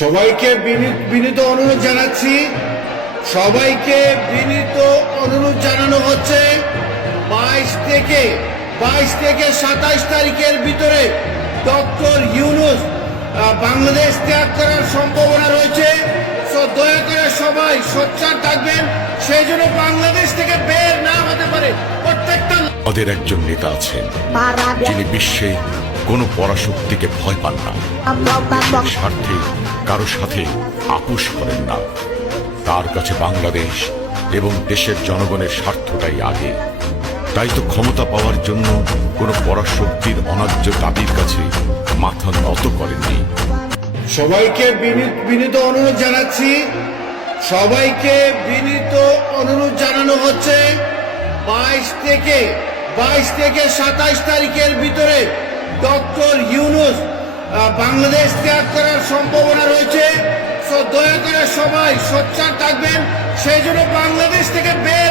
সবাইকে বিনীত অনুরোধ জানাচ্ছি, সবাইকে বিনীত অনুরোধ জানানো হচ্ছে 22 থেকে 27 তারিখের ভিতরে ডক্টর ইউনূস বাংলাদেশ ত্যাগ করার সম্ভাবনা রয়েছে। দয়া করে সবাই সোচ্চার থাকবেন, সেই জন্য বাংলাদেশ থেকে বের না হতে পারে প্রত্যেকটা। আমাদের একজন নেতা আছেন যিনি বিশ্বে কোনো পরাশক্তিকে ভয় পান না, স্বার্থে কারো সাথে আপোষ করেন না। তার কাছে বাংলাদেশ এবং দেশের জনগণের স্বার্থটাই আগে। তাই তো ক্ষমতা পাওয়ার জন্য কোনো পরাশক্তির অন্যায্য দাবির কাছে মাথা নত করেননি। সবাইকে বিনীত অনুরোধ জানাচ্ছি, সবাইকে বিনীত অনুরোধ জানানো হচ্ছে 22 থেকে 27 তারিখের ভিতরে ডক্টর ইউনূস বাংলাদেশ ত্যাগ করার সম্ভাবনা রয়েছে। দয়া করে সবাই সোচ্চার থাকবেন, সেই জন্য বাংলাদেশ থেকে বের